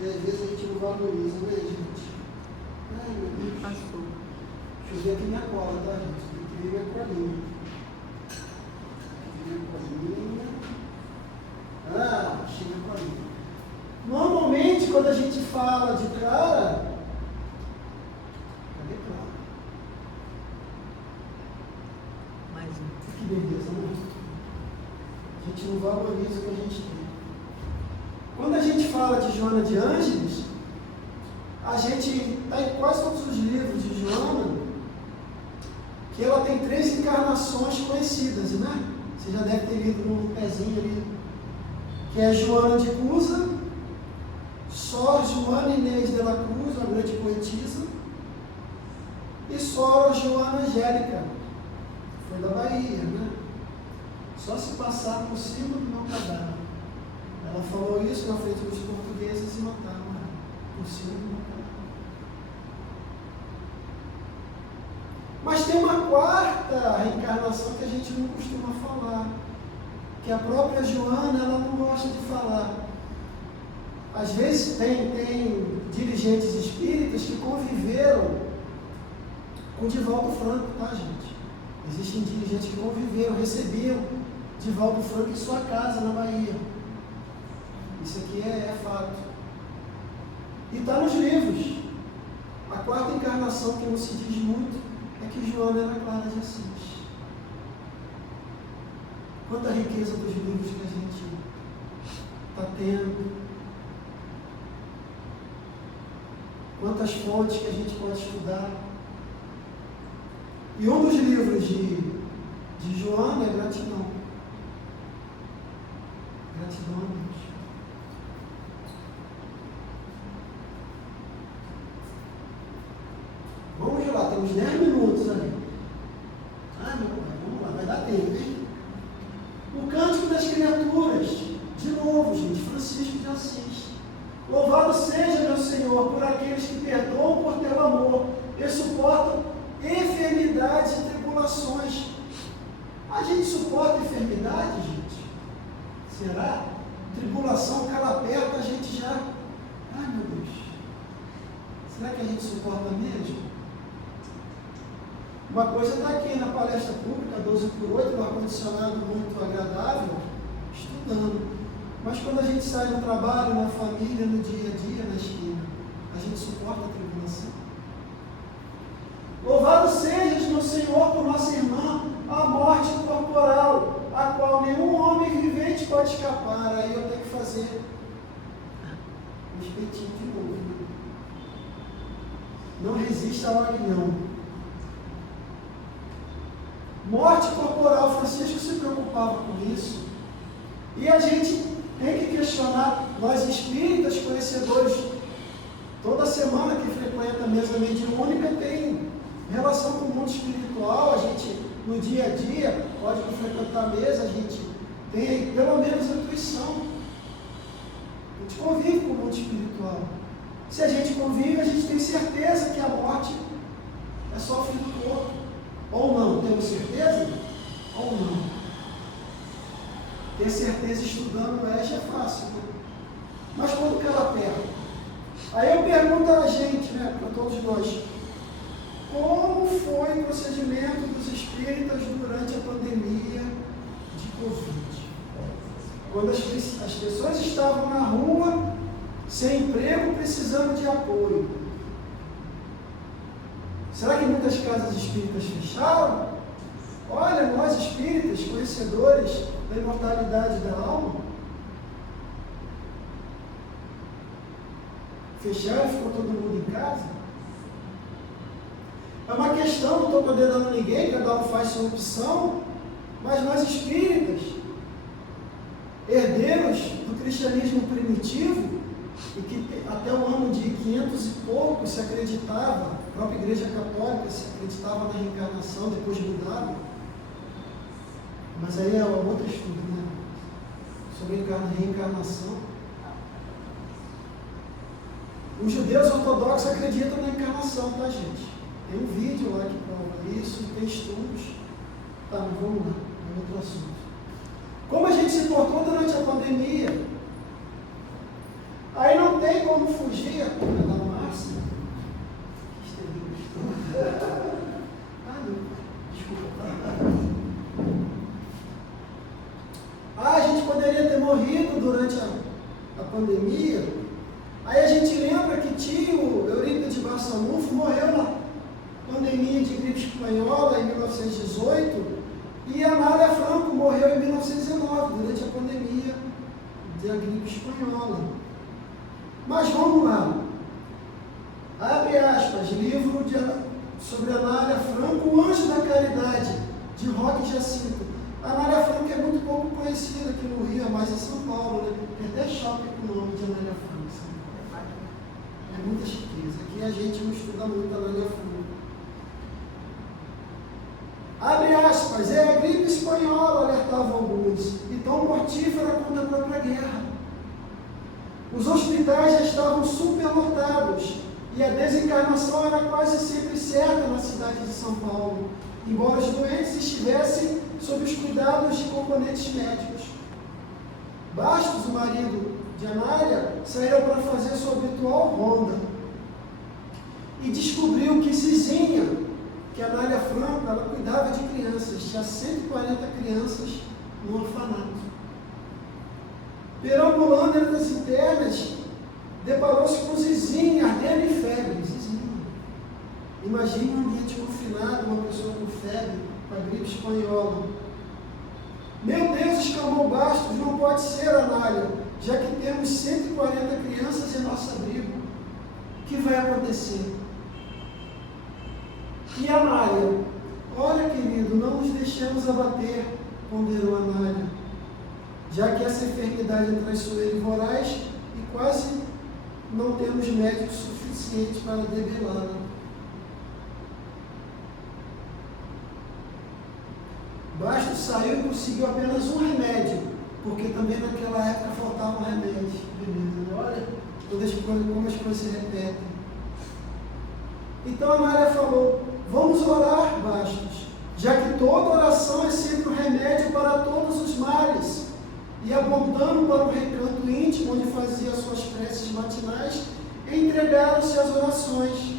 E às vezes a gente não valoriza, né, gente? Ai, meu Deus. Deixa eu ver aqui minha cola, tá, gente? Tem que ver minha colinha. Ah, chega com a linha. Normalmente, quando a gente fala de Clara, cadê Clara? Mais um. Que beleza, né? A gente não valoriza o que a gente tem. Quando a gente fala de Joana de Ângeles, a gente está em quase todos os livros de Joana, que ela tem 3 encarnações conhecidas, né? Você já deve ter lido no pezinho ali, que é Joana de Cusa, Sor Joana Inês de la Cruz, uma grande poetisa, e Sor Joana Angélica, foi da Bahia, né? Só se passar por cima do meu cadáver. Ela falou isso na frente dos portugueses e mataram ela. por cima do macaco. Mas tem uma quarta reencarnação que a gente não costuma falar, que a própria Joana ela não gosta de falar. Às vezes tem dirigentes espíritas que conviveram com Divaldo Franco, tá, gente? Existem dirigentes que conviveram, recebiam Divaldo Franco em sua casa na Bahia. Isso aqui é fato. E está nos livros. A quarta encarnação, que não se diz muito, é que Joana era Clara de Assis. Quanta riqueza dos livros que a gente está tendo. Quantas fontes que a gente pode estudar. E um dos livros de Joana é Gratidão. Gratidão a Deus. Vamos lá, temos 10 minutos ali. Ah, meu pai, vamos lá, vai dar tempo, hein? O Cântico das Criaturas, de novo, gente, Francisco de Assis. Louvado seja, meu Senhor, por aqueles que perdoam por teu amor e suportam enfermidades e tribulações. A gente suporta enfermidade, gente? Será? Tribulação, cala perto, a gente já... Ai, meu Deus. Será que a gente suporta mesmo? Uma coisa está aqui na palestra pública, 12x8, no ar-condicionado muito agradável, estudando. Mas quando a gente sai do trabalho, na família, no dia a dia, na esquina, a gente suporta a tribulação? Louvado sejas, meu Senhor, por nossa irmã, a morte corporal, a qual nenhum homem vivente pode escapar. Aí eu tenho que fazer um espetinho de novo. Né? Não resista ao aguilhão. Morte corporal, Francisco se preocupava com isso. E a gente tem que questionar, nós espíritas conhecedores, toda semana que frequenta a mesa mediúnica tem relação com o mundo espiritual, a gente no dia a dia pode frequentar a mesa, a gente tem pelo menos a intuição. A gente convive com o mundo espiritual. Se a gente convive, a gente tem certeza que a morte é só o fim do corpo. Ou não, temos certeza? Ou não? Ter certeza estudando o EJA é fácil, né? Mas quando cala perto? Aí eu pergunto a gente, né, para todos nós, como foi o procedimento dos espíritas durante a pandemia de Covid? Quando as pessoas estavam na rua, sem emprego, precisando de apoio. Será que muitas casas espíritas fecharam? Olha, nós espíritas, conhecedores da imortalidade da alma, fecharam e ficou todo mundo em casa? É uma questão, não estou condenando ninguém, cada um faz sua opção, mas nós espíritas, herdeiros do cristianismo primitivo, e que até o ano de 500 e pouco se acreditava, a própria Igreja Católica se acreditava na reencarnação, depois mudaram. Mas aí é outro estudo, né? Sobre reencarnação. Os judeus ortodoxos acreditam na encarnação, tá, gente? Tem um vídeo lá que prova isso, tem estudos. Tá, mas vamos lá, é outro assunto. Como a gente se portou durante a pandemia? Aí não tem como fugir, a culpa é da Márcia. Ah, não, desculpa. A gente poderia ter morrido durante a pandemia. Aí a gente lembra que tio Eurípides Barçanufo morreu na pandemia de gripe espanhola em 1918 e Amália Franco morreu em 1919, durante a pandemia da gripe espanhola. Mas vamos lá. Abre aspas, livro sobre Amália Franco, O Anjo da Caridade, de Roque Jacinto. A Amália Franco é muito pouco conhecida aqui no Rio, é mais em São Paulo, né? Tem até shopping com o nome de Amália Franco. É muita chiqueza. Aqui a gente não estuda muito a Amália Franco. Abre aspas, é a gripe espanhola, alertavam alguns, e tão mortífera quanto a própria guerra. Os hospitais já estavam superlotados e a desencarnação era quase sempre certa na cidade de São Paulo, embora os doentes estivessem sob os cuidados de componentes médicos. Bastos, o marido de Anália, saíra para fazer sua habitual ronda e descobriu que Zizinha, que a Anália Franco, ela cuidava de crianças, tinha 140 crianças no orfanato. Perambulando entre as internas, deparou-se com Zizinha, ardendo em febre. Zizinha. Imagine um ambiente confinado, uma pessoa com febre, com a gripe espanhola. Meu Deus, exclamou Bastos, não pode ser, Anália, já que temos 140 crianças em nosso abrigo. O que vai acontecer? E Anália, olha, querido, não nos deixemos abater, ponderou Anália, já que essa enfermidade é traiçoeira e voraz e quase não temos médicos suficientes para debelá-la. Bastos saiu e conseguiu apenas um remédio, porque também naquela época faltavam remédios. Beleza, olha como as coisas se repetem. Então a Anália falou, vamos orar, Bastos, já que toda oração é sempre um remédio para todos os males. E apontando para o recanto íntimo, onde fazia suas preces matinais, entregaram-se às orações.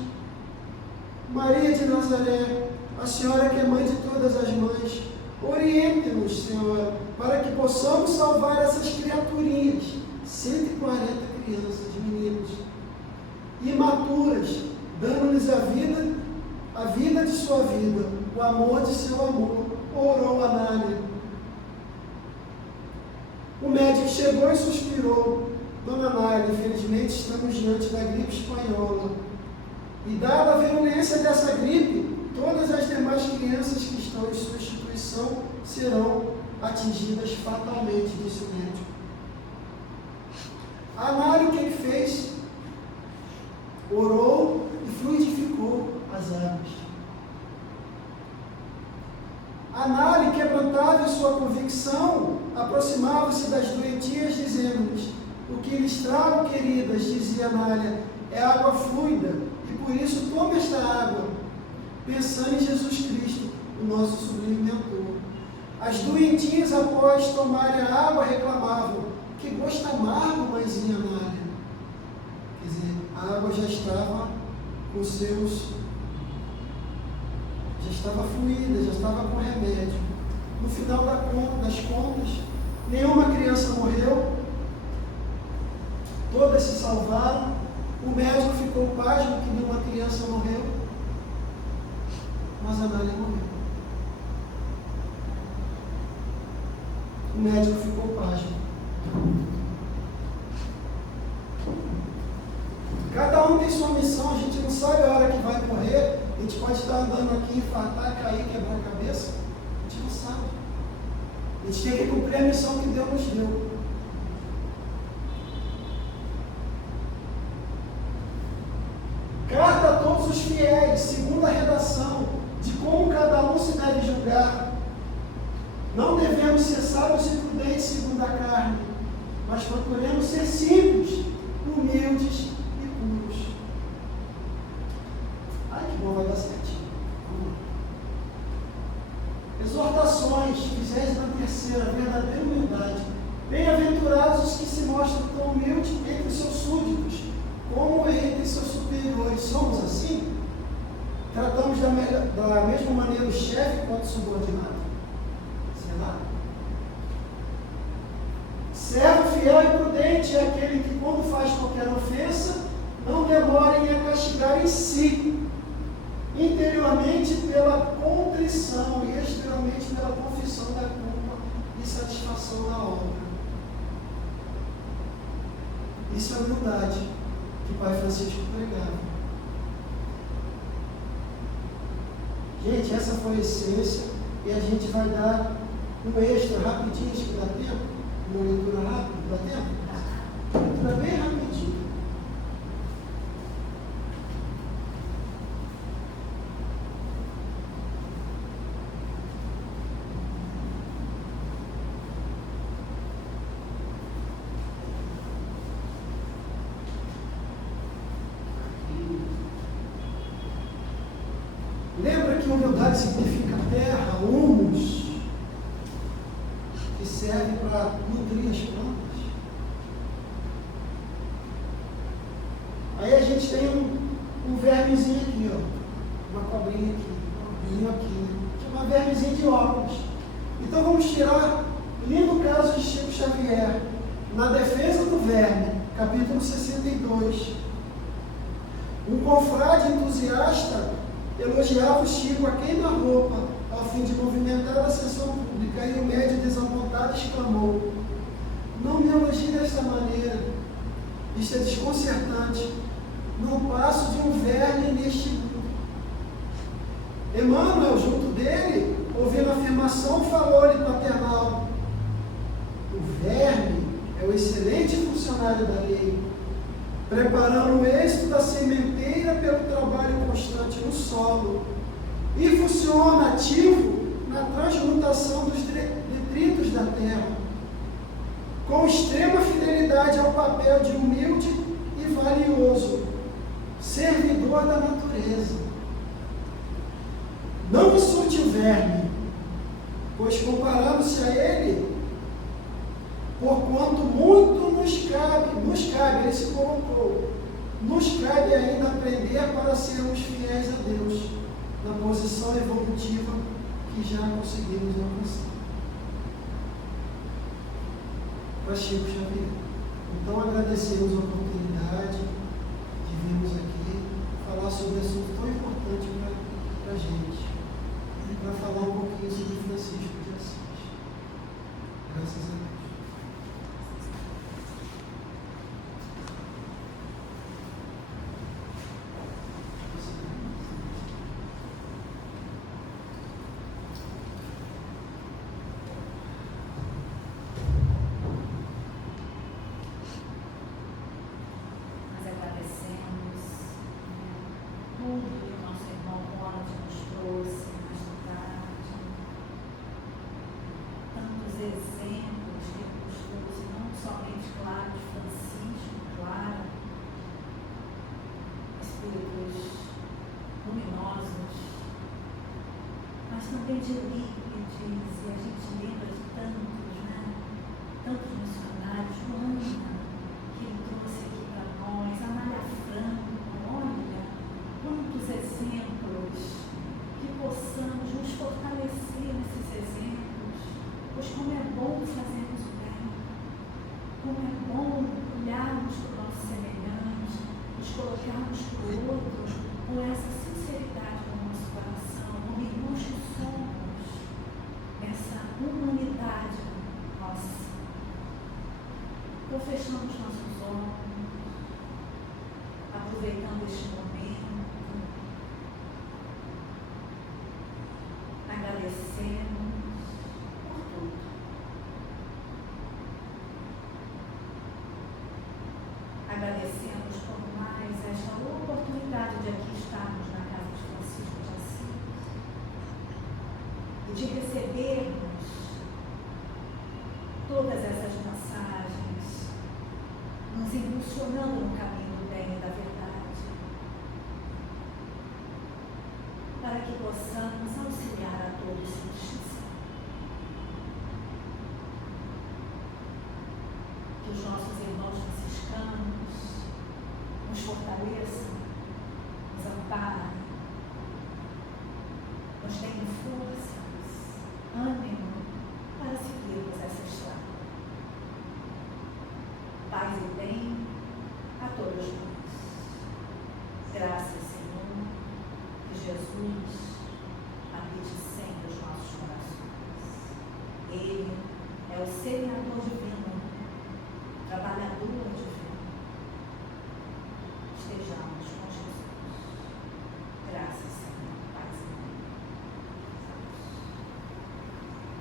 Maria de Nazaré, a Senhora que é mãe de todas as mães, oriente-nos, Senhora, para que possamos salvar essas criaturinhas, 140 crianças, meninos, imaturas, dando-lhes a vida de sua vida, o amor de seu amor, orou Anália. O médico chegou e suspirou, Dona Anália, infelizmente estamos diante da gripe espanhola, e dada a violência dessa gripe, todas as demais crianças que estão em sua instituição serão atingidas fatalmente, disse o médico. Anália, o que ele fez? Orou e fluidificou as águas. Anália, quebrantada em sua convicção, aproximava-se das doentias, dizendo-lhes, o que lhes trago, queridas, dizia Anália, é água fluida, e por isso tome esta água, pensando em Jesus Cristo, o nosso sublime mentor. As doentinhas, após tomarem a água, reclamavam, que gosto amargo, mãezinha Anália. Quer dizer, a água já estava com já estava fluida, já estava com remédio. No final das contas, nenhuma criança morreu, todas se salvaram, o médico ficou pasmo que nenhuma criança morreu, mas Anália morreu. O médico ficou pasmo. Cada um tem sua missão, a gente não sabe a hora que vai morrer, a gente pode estar andando aqui, infartar, cair, quebrar a cabeça, a gente não sabe. A gente tem que cumprir a missão que Deus nos deu. Carta a todos os fiéis, segunda redação, de como cada um se deve julgar. Não devemos ser sábios e prudentes segundo a carne, mas procuremos ser simples, humildes e puros. Ai, que bom, vai dar certinho. Exortações, 23ª, verdadeira humildade. Bem-aventurados os que se mostram tão humildes entre seus súditos, como entre seus superiores. Somos assim? Tratamos da mesma maneira o chefe quanto o subordinado? Sei lá. Servo fiel e prudente é aquele que, quando faz qualquer ofensa, não demora em a castigar em si, interiormente pela contrição e exteriormente pela confissão da culpa e satisfação da obra. Isso é a humildade que o Pai Francisco pregava. Gente, essa foi a essência e a gente vai dar um extra rapidinho, acho que dá tempo, uma leitura rápida, dá tempo? Leitura bem rapidinho. que humildade significa terra, humus, que serve para nutrir as plantas. Aí a gente tem um vermezinho aqui, ó, uma cobrinha aqui, um vinho aqui, que é uma vermezinha de óculos. Então vamos tirar o lindo caso de Chico Xavier, na defesa do verme, capítulo 62. Um confrade entusiasta elogiava o Chico a queima-roupa, ao fim de movimentar a sessão pública, e o médio desapontado exclamou: não me elogie desta maneira, isto é desconcertante, não passo de um verme neste mundo. Emmanuel, junto dele, ouvindo a afirmação, falou-lhe paternal: o verme é o excelente funcionário da lei, preparando o êxito da sementeira pelo trabalho constante no solo, e funciona ativo na transmutação dos detritos da terra, com extrema fidelidade ao papel de humilde e valioso servidor da natureza. Não insulte o verme, pois comparando-se a ele, porquanto muito nos cabe, ele se colocou, nos cabe ainda aprender para sermos fiéis a Deus, na posição evolutiva que já conseguimos alcançar. Para Chico Xavier. Então agradecemos a oportunidade de virmos aqui falar sobre um assunto tão importante para a gente, e para falar um pouquinho sobre Francisco de Assis. Graças a Deus. Também de Eurípides, e a gente lembra de tantos, né? Tantos missionários, Joana, que ele trouxe aqui para nós, Amália Franco, olha, quantos exemplos, que possamos nos fortalecer nesses exemplos, pois como é bom fazermos o bem, como é bom olharmos para o nosso semelhante, nos colocarmos para o outro com essa sinceridade no nosso coração, como irmãos que somos, essa humanidade nossa. Então fechamos nossos olhos, aproveitando este momento, agradecemos por tudo. Agradecemos por mais esta oportunidade de aqui estarmos na casa de Francisco de Assis e de recebermos todas essas mensagens, nos impulsionando no caminho do bem e da verdade, para que possamos auxiliar a todos sem distinção. Que os nossos irmãos franciscanos